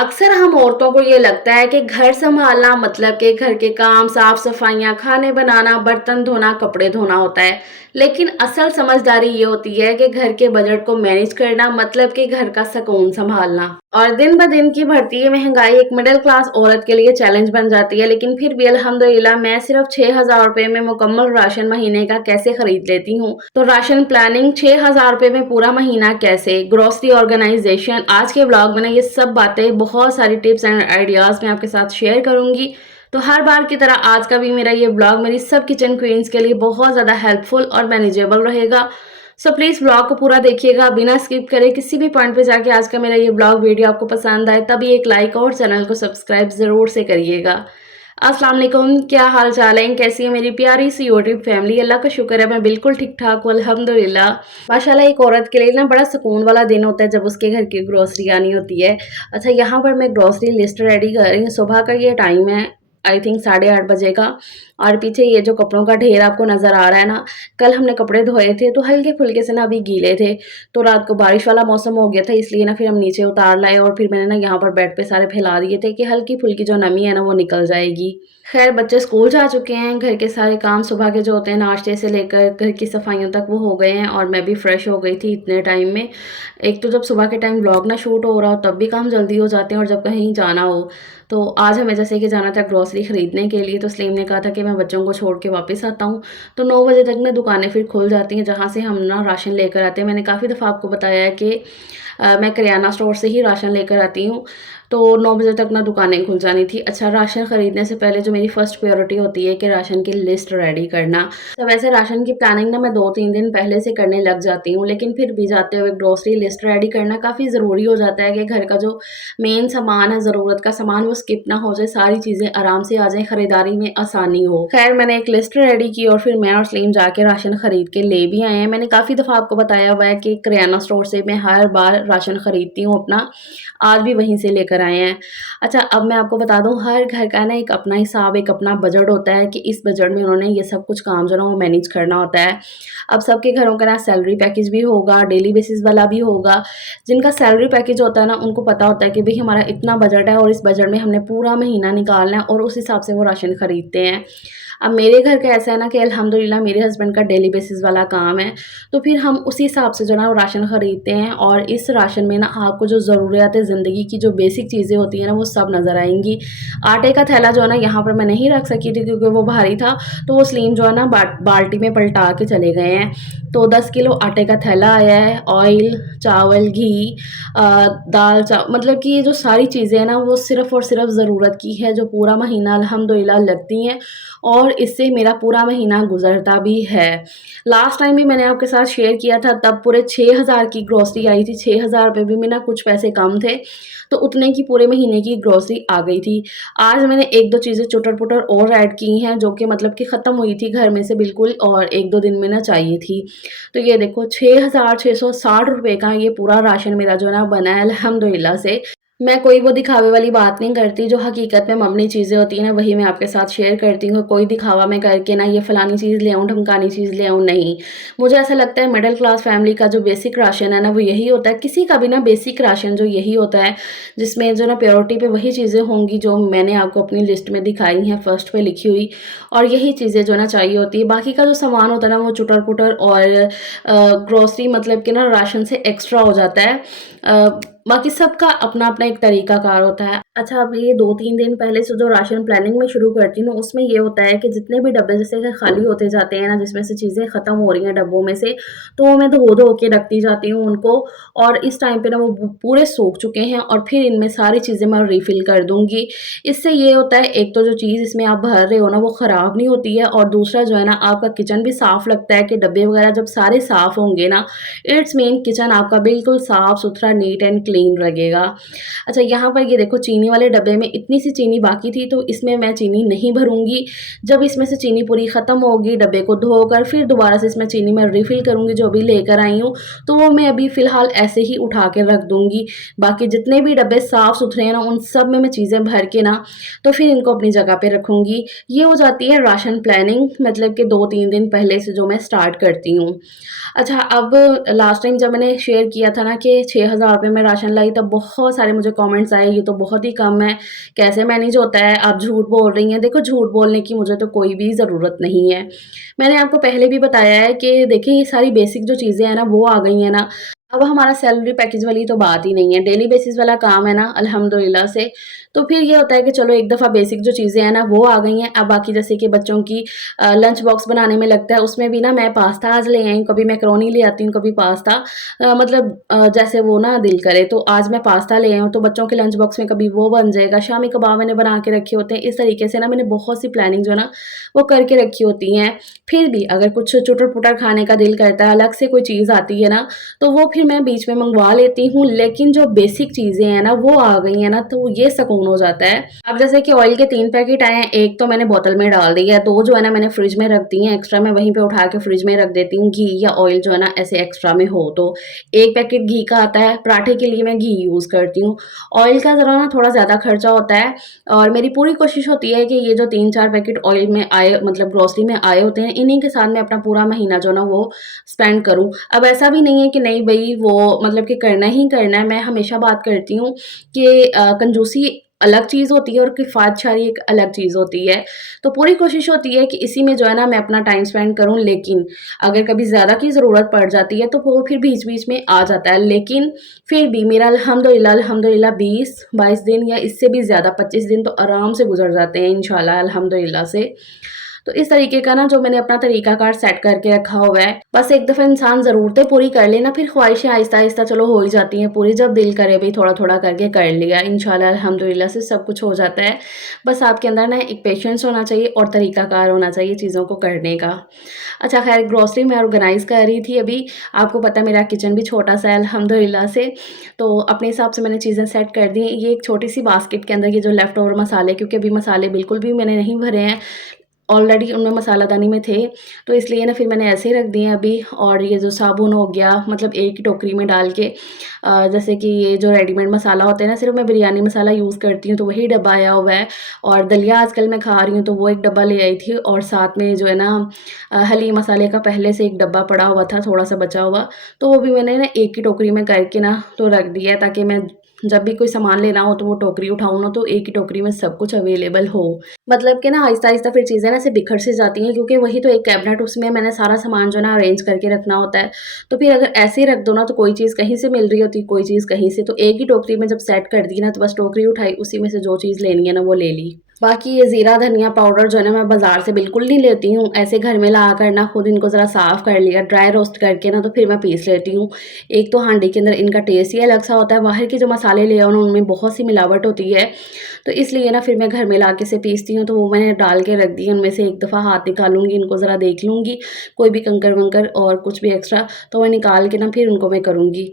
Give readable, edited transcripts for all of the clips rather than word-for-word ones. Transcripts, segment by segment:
अक्सर हम औरतों को ये लगता है कि घर संभालना मतलब कि घर के काम, साफ सफाइयाँ, खाने बनाना, बर्तन धोना, कपड़े धोना होता है। लेकिन असल समझदारी ये होती है कि घर के बजट को मैनेज करना मतलब कि घर का सुकून संभालना। और दिन ब दिन की बढ़ती हुई महंगाई एक मिडिल क्लास औरत के लिए चैलेंज बन जाती है, लेकिन फिर भी अल्हम्दुलिल्लाह मैं सिर्फ 6,000 रुपए में मुकम्मल राशन महीने का कैसे खरीद लेती हूँ। तो राशन प्लानिंग 6,000 रुपए में पूरा महीना कैसे, ग्रोसरी ऑर्गेनाइजेशन, आज के ब्लॉग में ना ये सब बातें, बहुत सारी टिप्स एंड आइडियाज मैं आपके साथ शेयर करूंगी। तो हर बार की तरह आज का भी मेरा ये ब्लॉग मेरी सब किचन क्वींस के लिए बहुत ज़्यादा हेल्पफुल और मैनेजेबल रहेगा। सो प्लीज़ ब्लॉग को पूरा देखिएगा बिना स्किप करे। किसी भी पॉइंट पे जाके आज का मेरा ये ब्लॉग वीडियो आपको पसंद आए तभी एक लाइक और चैनल को सब्सक्राइब ज़रूर से करिएगा। अस्सलाम वालेकुम, क्या हाल चाल है, कैसी है मेरी प्यारी सी यूट्यूब फैमिली। अल्लाह का शुक्र है मैं बिल्कुल ठीक ठाक हूँ अल्हम्दुलिल्लाह। माशाल्लाह एक औरत के लिए ना बड़ा सुकून वाला दिन होता है जब उसके घर की ग्रोसरी आनी होती है। अच्छा, यहाँ पर मैं ग्रोसरी लिस्ट रेडी कर रही हूँ। सुबह का ये टाइम है, आई थिंक 8:30 बजे का। और पीछे ये जो कपड़ों का ढेर आपको नज़र आ रहा है ना, कल हमने कपड़े धोए थे तो हल्के फुल्के से ना अभी गीले थे। तो रात को बारिश वाला मौसम हो गया था, इसलिए ना फिर हम नीचे उतार लाए और फिर मैंने ना यहाँ पर बेड पे सारे फैला दिए थे कि हल्की फुल्की जो नमी है ना वो निकल जाएगी। खैर बच्चे स्कूल जा चुके हैं, घर के सारे काम सुबह के जो होते हैं नाश्ते से लेकर घर की सफाइयों तक वो हो गए हैं और मैं भी फ्रेश हो गई थी इतने टाइम में। एक तो जब सुबह के टाइम व्लॉग ना शूट हो रहा हो तब भी काम जल्दी हो जाते हैं और जब कहीं जाना हो। तो आज हमें जैसे कि जाना था ग्रोसरी खरीदने के लिए, तो सलीम ने कहा था कि मैं बच्चों को छोड़ के वापस आता हूँ। तो 9 बजे तक ना दुकानें फिर खुल जाती हैं जहाँ से हम ना राशन लेकर आते हैं। मैंने काफ़ी दफ़ा आपको बताया है कि मैं करियाना स्टोर से ही राशन लेकर आती हूँ। तो 9 बजे तक ना दुकानें खुल जानी थी। अच्छा, राशन खरीदने से पहले जो मेरी फर्स्ट प्रायोरिटी होती है कि राशन की लिस्ट रेडी करना। तो वैसे राशन की प्लानिंग ना मैं 2-3 दिन पहले से करने लग जाती हूँ, लेकिन फिर भी जाते हुए ग्रोसरी लिस्ट रेडी करना काफ़ी ज़रूरी हो जाता है कि घर का जो मेन सामान है, ज़रूरत का सामान, वो स्किप ना हो जाए, सारी चीज़ें आराम से आ जाएँ, खरीदारी में आसानी हो। खैर मैंने एक लिस्ट रेडी की और फिर मैं और सलीम जाके राशन खरीद के ले भी आए हैं। मैंने काफ़ी दफ़ा आपको बताया हुआ है कि करियाना स्टोर से मैं हर बार राशन खरीदती हूँ अपना, आज भी वहीं से लेकर आए हैं। अच्छा, अब मैं आपको बता दूँ हर घर का ना एक अपना हिसाब, एक अपना बजट होता है कि इस बजट में उन्होंने ये सब कुछ काम जो है ना वो मैनेज करना होता है। अब सबके घरों का ना सैलरी पैकेज भी होगा, डेली बेसिस वाला भी होगा। जिनका सैलरी पैकेज होता है ना उनको पता होता है कि भई हमारा इतना बजट है और इस बजट में हमने पूरा महीना निकालना है और उस हिसाब से वो राशन खरीदते हैं। अब मेरे घर का ऐसा है ना कि अल्हम्दुलिल्लाह मेरे हस्बैंड का डेली बेसिस वाला काम है, तो फिर हम उसी हिसाब से जो है ना वो राशन खरीदते हैं और इस राशन में ना आपको जो ज़रूरियात ज़िंदगी की जो बेसिक चीज़ें होती हैं ना वो सब नज़र आएँगी। आटे का थैला जो है ना यहाँ पर मैं नहीं रख सकी थी क्योंकि वो भारी था, तो वो सलीम जो है ना बाल्टी में पलटा के चले गए हैं। तो 10 किलो आटे का थैला आया है, ऑयल, चावल, घी, दाल मतलब कि ये जो सारी चीज़ें हैं ना वो सिर्फ़ और सिर्फ़ ज़रूरत की है, जो पूरा महीना अल्हम्दुलिल्लाह लगती हैं और इससे मेरा पूरा महीना गुज़रता भी है। लास्ट टाइम भी मैंने आपके साथ शेयर किया था, तब पूरे 6,000 की ग्रोसरी आई थी। 6,000 रुपए भी में ना कुछ पैसे कम थे, तो उतने की पूरे महीने की ग्रोसरी आ गई थी। आज मैंने 1-2 चीज़ें चुटर-पुटर और ऐड की हैं जो कि मतलब कि ख़त्म हुई थी घर में से बिल्कुल और 1-2 दिन में ना चाहिए थी। तो ये देखो 6,660 रुपए का ये पूरा राशन मेरा जो है ना बना है अल्हम्दुलिल्लाह से। मैं कोई वो दिखावे वाली बात नहीं करती, जो हकीकत में मामूली चीज़ें होती हैं ना वही मैं आपके साथ शेयर करती हूँ। कोई दिखावा मैं करके ना ये फलानी चीज़ ले आऊँ, ढमकानी चीज़ ले आऊँ, नहीं। मुझे ऐसा लगता है मिडिल क्लास फैमिली का जो बेसिक राशन है ना वो यही होता है, किसी का भी ना बेसिक राशन जो यही होता है, जिसमें जो ना प्रायोरिटी पे वही चीज़ें होंगी जो मैंने आपको अपनी लिस्ट में दिखाई हैं, फर्स्ट पे लिखी हुई, और यही चीज़ें जो ना चाहिए होती है। बाकी का जो सामान होता है ना वो चुटर-पुटर और ग्रोसरी मतलब कि ना राशन से एक्स्ट्रा हो जाता है। बाकी सबका अपना-अपना एक तरीक़ाकार होता है। अच्छा, अब ये 2-3 दिन पहले से जो राशन प्लानिंग मैं शुरू करती हूँ, उसमें ये होता है कि जितने भी डब्बे जैसे कि खाली होते जाते हैं ना, जिसमें से चीज़ें ख़त्म हो रही हैं डब्बों में से, तो वो मैं धो-धो के रखती जाती हूँ उनको और इस टाइम पे ना वो पूरे सूख चुके हैं और फिर इनमें सारी चीज़ें मैं रिफ़िल कर दूँगी। इससे ये होता है, एक तो जो चीज़ इसमें आप भर रहे हो ना, वो ख़राब नहीं होती है और दूसरा जो है ना, आपका किचन भी साफ़ लगता है कि डब्बे वग़ैरह जब सारे साफ़ होंगे ना, इट्स मीन किचन आपका बिल्कुल साफ़-सुथरा, नीट एंड क्लीन लगेगा। अच्छा, यहाँ पर ये देखो चीनी चीनी वाले डब्बे में इतनी सी चीनी बाकी थी, तो इसमें मैं चीनी नहीं भरूँगी। जब इसमें से चीनी पूरी ख़त्म होगी, डब्बे को धोकर फिर दोबारा से इसमें चीनी मैं रिफ़िल करूँगी जो अभी लेकर आई हूँ, तो वो मैं अभी फ़िलहाल ऐसे ही उठा के रख दूँगी। बाकी जितने भी डब्बे साफ़-सुथरे हैं ना, उन सब में मैं चीज़ें भर के ना, तो फिर इनको अपनी जगह पे रखूँगी। ये हो जाती है राशन प्लानिंग, मतलब कि 2-3 दिन पहले से जो मैं स्टार्ट करती हूँ। अच्छा, अब लास्ट टाइम जब मैंने शेयर किया था ना कि 6000 रुपए में राशन लाई, तब बहुत सारे मुझे कमेंट्स आए, ये तो बहुत ही कम है, कैसे मैनेज होता है? आप झूठ बोल रही हैं। देखो, झूठ बोलने की मुझे तो कोई भी ज़रूरत नहीं है। मैंने आपको पहले भी बताया है कि देखिए, ये सारी बेसिक जो चीज़ें हैं ना, वो आ गई हैं ना। अब हमारा सैलरी पैकेज वाली तो बात ही नहीं है, डेली बेसिस वाला काम है ना, अल्हम्दुलिल्लाह से। तो फिर ये होता है कि चलो एक दफ़ा बेसिक जो चीज़ें हैं ना, वो आ गई हैं। अब बाकी जैसे कि बच्चों की लंच बॉक्स बनाने में लगता है, उसमें भी ना मैं पास्ता आज ले आई हूँ, कभी मैकरोनी ले आती हूँ, कभी पास्ता। मतलब जैसे वो ना दिल करे, तो आज मैं पास्ता ले आई हूँ, तो बच्चों के लंच बॉक्स में कभी वो बन जाएगा, शामी कबाब मैंने बना के रखे होते हैं। इस तरीके से ना मैंने बहुत सी प्लानिंग जो है ना, वो करके रखी होती हैं। फिर भी अगर कुछ चुटर-पुटर खाने का दिल करता है, अलग से कोई चीज़ आती है ना, तो वो फिर मैं बीच में मँगवा लेती हूँ। लेकिन जो बेसिक चीज़ें हैं ना, वो आ गई हैं ना, तो ये सुकून हो जाता है। अब जैसे कि ऑयल के 3 पैकेट आए हैं, 1 तो मैंने बोतल में डाल दिया है, 2 जो है ना मैंने फ्रिज में रख दी हैं एक्स्ट्रा, मैं वहीं पे उठा के फ्रिज में रख देती हूँ। घी या ऑयल जो है ना ऐसे एक्स्ट्रा में हो तो। 1 पैकेट घी का आता है, पराठे के लिए मैं घी यूज़ करती हूँ। ऑयल का ज़रा ना थोड़ा ज़्यादा खर्चा होता है, और मेरी पूरी कोशिश होती है कि ये जो 3-4 पैकेट ऑयल में आए, मतलब ग्रोसरी में आए होते हैं, इन्हीं के साथ मैं अपना पूरा महीना जो ना वो स्पेंड करूँ। अब ऐसा भी नहीं है कि नहीं भई वो मतलब कि करना ही करना है, मैं हमेशा बात करती हूँ कि कंजूसी अलग चीज़ होती है और किफ़ायतशारी एक अलग चीज़ होती है। तो पूरी कोशिश होती है कि इसी में जो है ना मैं अपना टाइम स्पेंड करूँ, लेकिन अगर कभी ज़्यादा की ज़रूरत पड़ जाती है तो वो फिर बीच-बीच में आ जाता है। लेकिन फिर भी मेरा अल्हम्दुलिल्लाह 20-22 दिन या इससे भी ज़्यादा 25 दिन तो आराम से गुज़र जाते हैं इंशाल्लाह अल्हम्दुलिल्लाह से। तो इस तरीके का ना जो मैंने अपना तरीकाकार सेट करके रखा हुआ है। बस एक दफ़ा इंसान ज़रूरतें पूरी कर ले ना, फिर ख्वाहिशें आहिस्ता-आहिस्ता चलो हो ही जाती हैं पूरी। जब दिल करे भई थोड़ा-थोड़ा करके कर लिया, इंशाल्लाह अल्हम्दुलिल्लाह से सब कुछ हो जाता है। बस आपके अंदर ना एक पेशेंस होना चाहिए और तरीकाकार होना चाहिए चीज़ों को करने का। अच्छा ख़ैर, ग्रोसरी मैं ऑर्गनाइज़ कर रही थी अभी। आपको पता है मेरा किचन भी छोटा-सा है अल्हम्दुलिल्लाह से। तो अपने हिसाब से मैंने चीज़ें सेट कर दी। ये एक छोटी-सी बास्केट के अंदर ये जो लेफ्ट ओवर मसाले, क्योंकि अभी मसाले बिल्कुल भी मैंने नहीं भरे हैं, ऑलरेडी उनमें मसालादानी में थे, तो इसलिए ना फिर मैंने ऐसे ही रख दिए हैं अभी। और ये जो साबुन हो गया, मतलब एक ही टोकरी में डाल के, जैसे कि ये जो रेडीमेड मसाला होता है ना, सिर्फ़ मैं बिरयानी मसाला यूज़ करती हूँ, तो वही डब्बा आया हुआ है। और दलिया आजकल मैं खा रही हूँ, तो वो एक डब्बा ले आई थी, और साथ में जो है ना हलीम मसाले का पहले से एक डब्बा पड़ा हुआ था, थोड़ा-सा बचा हुआ, तो वो भी मैंने ना एक ही टोकरी में करके ना तो रख दिया है, ताकि मैं जब भी कोई सामान लेना हो तो वो टोकरी उठाऊँ ना, तो एक ही टोकरी में सब कुछ अवेलेबल हो। मतलब कि ना आहिस्ता-आहिस्ता फिर चीज़ें ना ऐसे बिखर सी जाती हैं, क्योंकि वही तो एक कैबिनेट, उसमें मैंने सारा सामान जो है ना अरेंज करके रखना होता है। तो फिर अगर ऐसे ही रख दो ना, तो कोई चीज़ कहीं से मिल रही होती है, कोई चीज़ कहीं से, तो एक ही टोकरी में जब सेट कर दी ना, तो बस टोकरी उठाई, उसी में से जो चीज़ लेनी है ना वो ले ली। बाकी ये ज़ीरा धनिया पाउडर जो है ना मैं बाज़ार से बिल्कुल नहीं लेती हूँ, ऐसे घर में लाकर ना खुद इनको ज़रा साफ़ कर लिया, ड्राई रोस्ट करके ना, तो फिर मैं पीस लेती हूँ। एक तो हांडी के अंदर इनका टेस्ट ही अलग सा होता है, बाहर के जो मसाले ले आओ ना उनमें बहुत सी मिलावट होती है, तो इसलिए ना फिर मैं घर में लाके से पीसती हूँ। तो वो मैंने डाल के रख दिए, उनमें से एक दफ़ा हाथ निकालूँगी, इनको ज़रा देख लूँगी, कोई भी कंकर-वंकर और कुछ भी एक्स्ट्रा, तो मैं निकाल के ना फिर उनको मैं करूँगी।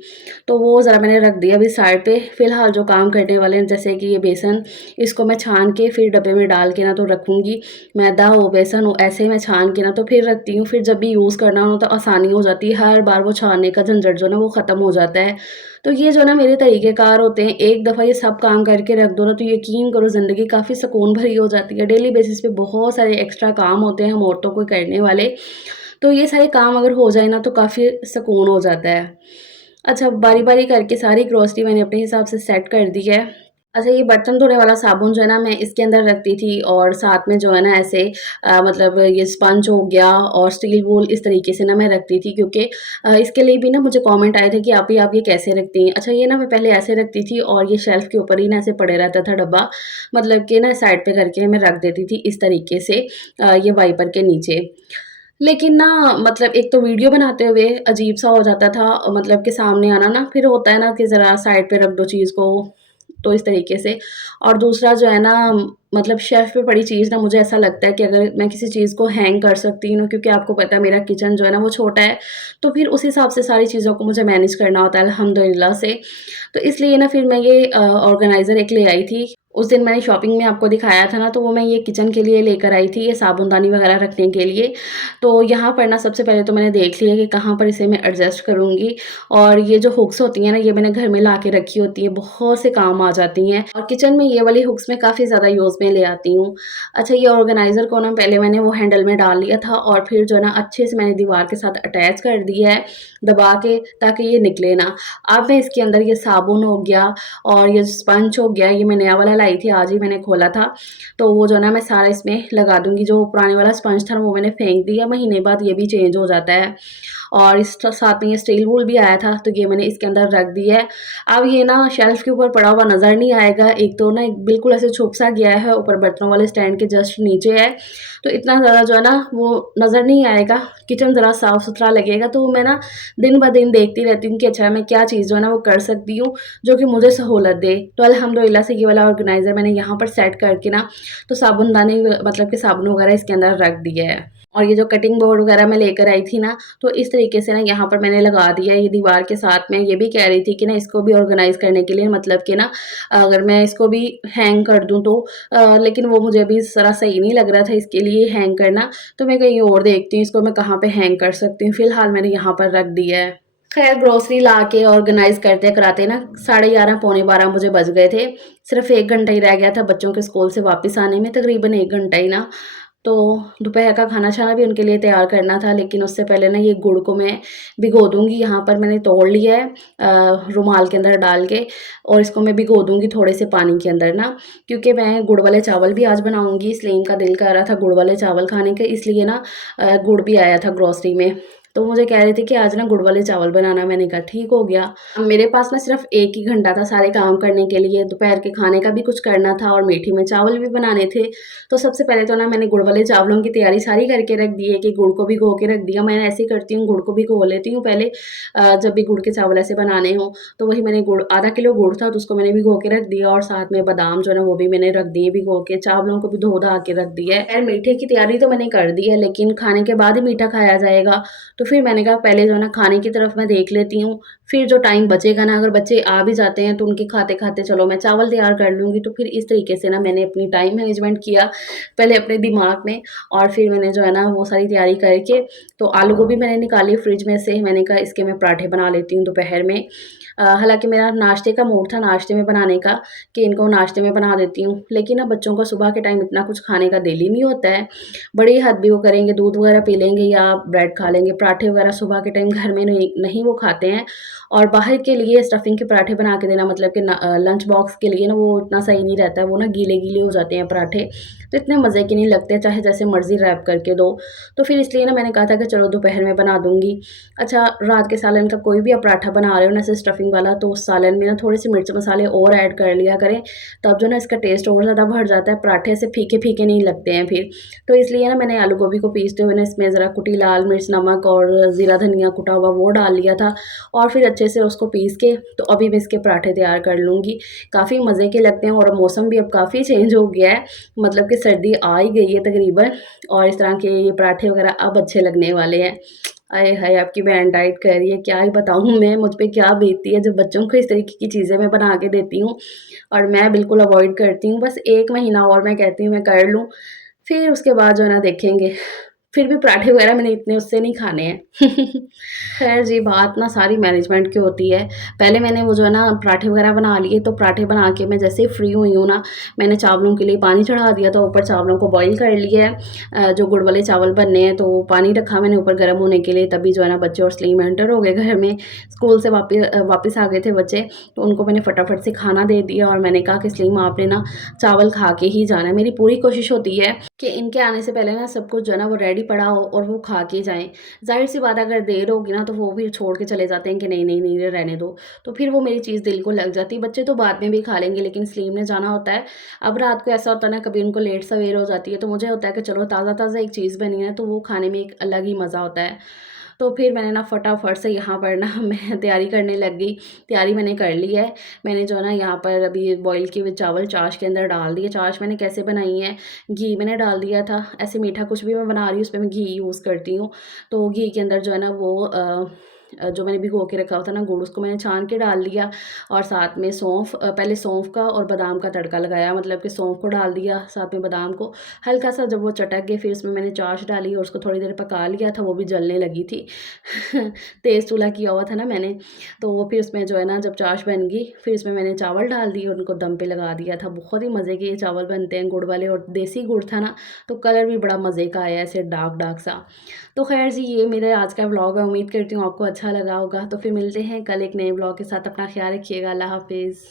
तो वो ज़रा मैंने रख दिया अभी साइड पे। फ़िलहाल जो काम करने वाले हैं, जैसे कि ये बेसन, इसको मैं छान के फिर डब्बे में डाल के ना तो रखूँगी। मैदा हो, बेसन हो, ऐसे मैं छान के ना तो फिर रखती हूँ। फिर जब भी यूज़ करना हो तो आसानी हो जाती है, हर बार वो छानने का झंझट जो है ना वो ख़त्म हो जाता है। तो ये जो ना मेरे तरीक़ेकार होते हैं, एक दफ़ा ये सब काम करके रख दो ना, तो यकीन करो ज़िंदगी काफ़ी सुकून भरी हो जाती है। डेली बेसिस पे बहुत सारे एक्स्ट्रा काम होते हैं हम औरतों को करने वाले, तो ये सारे काम अगर हो जाए ना तो काफ़ी सुकून हो जाता है। अच्छा, बारी-बारी करके सारी ग्रोसरी मैंने अपने हिसाब से सेट कर दी है। अच्छा, ये बर्तन धोने वाला साबुन जो है ना मैं इसके अंदर रखती थी, और साथ में जो है ना ऐसे मतलब ये स्पंज हो गया और स्टील वूल, इस तरीके से ना मैं रखती थी, क्योंकि इसके लिए भी ना मुझे कमेंट आए थे कि आप ये कैसे रखती हैं? अच्छा, ये ना मैं पहले ऐसे रखती थी, और ये शेल्फ़ के ऊपर ही ना ऐसे पड़े रहता था डब्बा, मतलब कि ना साइड पे करके मैं रख देती थी इस तरीके से, ये वाइपर के नीचे। लेकिन ना मतलब एक तो वीडियो बनाते हुए अजीब-सा हो जाता था, मतलब कि सामने आना ना, फिर होता है ना कि ज़रा साइड पे रख दो चीज़ को, तो इस तरीके से। और दूसरा जो है ना, मतलब शेल्फ़ पे पड़ी चीज़ ना, मुझे ऐसा लगता है कि अगर मैं किसी चीज़ को हैंग कर सकती हूँ, क्योंकि आपको पता है मेरा किचन जो है ना वो छोटा है, तो फिर उस हिसाब से सारी चीज़ों को मुझे मैनेज करना होता है अल्हम्दुलिल्लाह से। तो इसलिए ना फिर मैं ये ऑर्गेनाइज़र एक ले आई थी। उस दिन मैंने शॉपिंग में आपको दिखाया था ना, तो वो मैं ये किचन के लिए लेकर आई थी, ये साबुनदानी वगैरह रखने के लिए। तो यहाँ पर ना सबसे पहले तो मैंने देख लिया कि कहाँ पर इसे मैं एडजस्ट करूँगी। और ये जो हुक्स होती हैं ना, ये मैंने घर में ला के रखी होती हैं, बहुत से काम आ जाती हैं। और किचन में ये वाली हुक्स मैं काफ़ी ज़्यादा यूज़ में ले आती हूँ। अच्छा, ये ऑर्गेनाइज़र को ना पहले मैंने वो हैंडल में डाल लिया था, और फिर जो है ना अच्छे से मैंने दीवार के साथ अटैच कर दिया है, दबा के, ताकि ये निकले ना। अब मैं इसके अंदर ये साबुन हो गया और ये स्पंज हो गया, ये मैं नया वाला लाई थी, आज ही मैंने खोला था। तो वो जो है ना मैं सारा इसमें लगा दूँगी। जो पुराने वाला स्पंज था वो मैंने फेंक दिया, महीने बाद ये भी चेंज हो जाता है। और इस साथ में ये स्टील वूल भी आया था, तो ये मैंने इसके अंदर रख दिया है। अब ये ना शेल्फ़ के ऊपर पड़ा हुआ नज़र नहीं आएगा, एक तो ना बिल्कुल ऐसे छुप सा गया है, ऊपर बर्तनों वाले स्टैंड के जस्ट नीचे है, तो इतना ज़्यादा जो है ना वो नज़र नहीं आएगा, किचन ज़रा साफ़-सुथरा लगेगा। तो मैं ना दिन ब दिन देखती रहती हूँ कि अच्छा मैं क्या चीज़ जो है ना वो कर सकती हूँ, जो कि मुझे सहूलत दे। तो अल्हम्दुलिल्लाह से ये वाला ऑर्गेनाइज़र मैंने यहाँ पर सेट करके ना, तो साबुनदानी मतलब कि साबुन वगैरह इसके अंदर रख दिया है। और ये जो कटिंग बोर्ड वगैरह मैं लेकर आई थी ना, तो इस तरीके से ना यहाँ पर मैंने लगा दिया है ये दीवार के साथ में। ये भी कह रही थी कि ना इसको भी ऑर्गेनाइज़ करने के लिए, मतलब कि ना अगर मैं इसको भी हैंग कर दूँ तो लेकिन वो मुझे अभी ज़रा सही नहीं लग रहा था इसके लिए हैंग करना, तो मैं कहीं और देखती हूँ इसको मैं कहाँ पे हैंग कर सकती हूँ। फ़िलहाल मैंने यहाँ पर रख दिया है। खैर, ग्रोसरी ला के ऑर्गेनाइज़ करते-कराते ना 11:30 पौने 12 मुझे बज गए थे। सिर्फ़ 1 घंटा ही रह गया था बच्चों के स्कूल से वापस आने में, तकरीबन 1 घंटा ही ना। तो दोपहर का खाना-शाना भी उनके लिए तैयार करना था, लेकिन उससे पहले ना ये गुड़ को मैं भिगो दूँगी। यहाँ पर मैंने तोड़ लिया है रुमाल के अंदर डाल के, और इसको मैं भिगो दूँगी थोड़े से पानी के अंदर ना, क्योंकि मैं गुड़ वाले चावल भी आज बनाऊँगी। सलीम का दिल कर रहा था गुड़ वाले चावल खाने का, इसलिए ना गुड़ भी आया था ग्रोसरी में। तो मुझे कह रहे थे कि आज ना गुड़ वाले चावल बनाना, मैंने कहा ठीक हो गया। अब मेरे पास ना सिर्फ़ 1 ही घंटा था सारे काम करने के लिए, दोपहर के खाने का भी कुछ करना था और मीठे में चावल भी बनाने थे। तो सबसे पहले तो ना मैंने गुड़ वाले चावलों की तैयारी सारी करके रख दी है कि गुड़ को भिगो के रख दिया। मैं ऐसे ही करती हूँ, गुड़ को भिगो लेती हूँ पहले, जब भी गुड़ के चावल ऐसे बनाने हों। तो वही मैंने गुड़, आधा किलो गुड़ था तो उसको मैंने भिगो के रख दिया, और साथ में बादाम जो है ना वो भी मैंने रख दिए भिगो के, चावलों को भी धो-धा के रख दिया है। खैर, मीठे की तैयारी तो मैंने कर दी है, लेकिन खाने के बाद ही मीठा खाया जाएगा। तो फिर मैंने कहा पहले जो है ना खाने की तरफ मैं देख लेती हूँ, फिर जो टाइम बचेगा ना, अगर बच्चे आ भी जाते हैं तो उनके खाते-खाते चलो मैं चावल तैयार कर लूँगी। तो फिर इस तरीके से ना मैंने अपनी टाइम मैनेजमेंट किया, पहले अपने दिमाग में, और फिर मैंने जो है ना वो सारी तैयारी करके, तो आलू गोभी मैंने निकाली फ्रिज में से, मैंने कहा इसके मैं पराठे बना लेती हूँ दोपहर में। हालाँकि मेरा नाश्ते का मूड था नाश्ते में बनाने का, कि इनको नाश्ते में बना देती हूँ, लेकिन ना बच्चों को सुबह के टाइम इतना कुछ खाने का दिल ही नहीं होता है। बड़ी हद भी वो करेंगे, दूध वगैरह पी लेंगे या ब्रेड खा लेंगे, पराठे वगैरह सुबह के टाइम घर में नहीं नहीं वो खाते हैं। और बाहर के लिए स्टफिंग के पराठे बना के देना, मतलब कि लंच बॉक्स के लिए ना वो इतना सही नहीं रहता है, वो ना गीले-गीले हो जाते हैं पराठे, तो इतने मज़े के नहीं लगते, चाहे जैसे मर्ज़ी रैप करके दो। तो फिर इसलिए ना मैंने कहा था कि चलो दोपहर में बना दूँगी। अच्छा, रात के सालन का कोई भी आप पराठा बना रहे हो ना ऐसे स्टफिंग वाला, तो उस सालन में ना थोड़े-से मिर्च मसाले और ऐड कर लिया करें, तब जो ना इसका टेस्ट और ज़्यादा बढ़ जाता है, पराठे ऐसे फीके-फीके नहीं लगते हैं फिर। तो इसलिए ना मैंने आलू गोभी को पीसते हुए ना इसमें ज़रा कुटी लाल मिर्च, नमक और ज़ीरा धनिया कुटा हुआ वो डाल लिया था, और फिर अच्छे से उसको पीस के, तो अभी मैं इसके पराठे तैयार कर लूँगी। काफ़ी मज़े के लगते हैं, और मौसम भी अब काफ़ी चेंज हो गया है, मतलब कि सर्दी आ ही गई है तकरीबन, और इस तरह के ये पराठे वगैरह अब अच्छे लगने वाले हैं। आय हाय! आपकी बहन डाइट कर रही है, क्या ही बताऊँ मैं, मुझ पे क्या बीतती है जब बच्चों को इस तरीके की चीज़ें मैं बना के देती हूँ, और मैं बिल्कुल अवॉइड करती हूँ। बस 1 महीना और मैं कहती हूँ मैं कर लूँ, फिर उसके बाद जो है ना देखेंगे। फिर भी पराठे वगैरह मैंने इतने उससे नहीं खाने हैं। खैर जी, बात ना सारी मैनेजमेंट की होती है। पहले मैंने वो जो है ना पराठे वगैरह बना लिए, तो पराठे बना के मैं जैसे ही फ्री हुई हूँ ना, मैंने चावलों के लिए पानी चढ़ा दिया था, ऊपर चावलों को बॉयल कर लिया है। जो गुड़ वाले चावल बनने हैं, तो पानी रखा मैंने ऊपर गर्म होने के लिए, तभी जो है ना बच्चे और सलीम एंटर हो गए घर में। स्कूल से वापस आ गए थे बच्चे, तो उनको मैंने फटाफट से खाना दे दिया, और मैंने कहा कि सलीम आपने ना चावल खा के ही जाना है। मेरी पूरी कोशिश होती है कि इनके आने से पहले ना सब कुछ जो है ना वो रेडी पड़ा हो और वो खा के जाएँ। ज़ाहिर-सी बात है अगर देर होगी ना तो वो फिर छोड़ के चले जाते हैं कि नहीं, नहीं, नहीं रहने दो। तो फिर वो मेरी चीज़ दिल को लग जाती है। बच्चे तो बाद में भी खा लेंगे, लेकिन सलीम ने जाना होता है। अब रात को ऐसा होता है ना, कभी उनको लेट सवेर हो जाती है, तो मुझे होता है कि चलो ताज़ा-ताज़ा एक चीज़ बनी है तो वो खाने में एक अलग ही मज़ा होता है। तो फिर मैंने ना फटाफट से यहाँ पर ना मैं तैयारी करने लग गई। तैयारी मैंने कर ली है। मैंने जो है ना यहाँ पर अभी बॉयल किए हुए चावल छाछ के अंदर डाल दिए। छाछ मैंने कैसे बनाई है, घी मैंने डाल दिया था। ऐसे मीठा कुछ भी मैं बना रही हूँ उसपे मैं घी यूज़ करती हूँ। तो घी के अंदर जो है ना वो जो मैंने भिगो के रखा हुआ था ना गुड़, उसको मैंने छान के डाल दिया और साथ में सौंफ, पहले सौंफ का और बादाम का तड़का लगाया, मतलब कि सौंफ को डाल दिया, साथ में बादाम को हल्का सा जब वो चटक गए फिर उसमें मैंने छाछ डाली और उसको थोड़ी देर पका लिया था, वो भी जलने लगी थी। तेज़ चूल्हा किया हुआ था ना मैंने, तो वो फिर उसमें जो है ना जब छाछ बन गई फिर इसमें मैंने चावल डाल दिए और उनको दम पे लगा दिया था। बहुत ही मज़े के ये चावल बनते हैं गुड़ वाले, और देसी गुड़ था ना तो कलर भी बड़ा मज़े का आया, ऐसे डार्क डार्क सा। तो ख़ैर जी, ये मेरा आज का व्लॉग है, उम्मीद करती हूँ आपको अच्छा लगा होगा। तो फिर मिलते हैं कल एक नए व्लॉग के साथ। अपना ख़्याल रखिएगा। अल्लाह हाफ़िज़।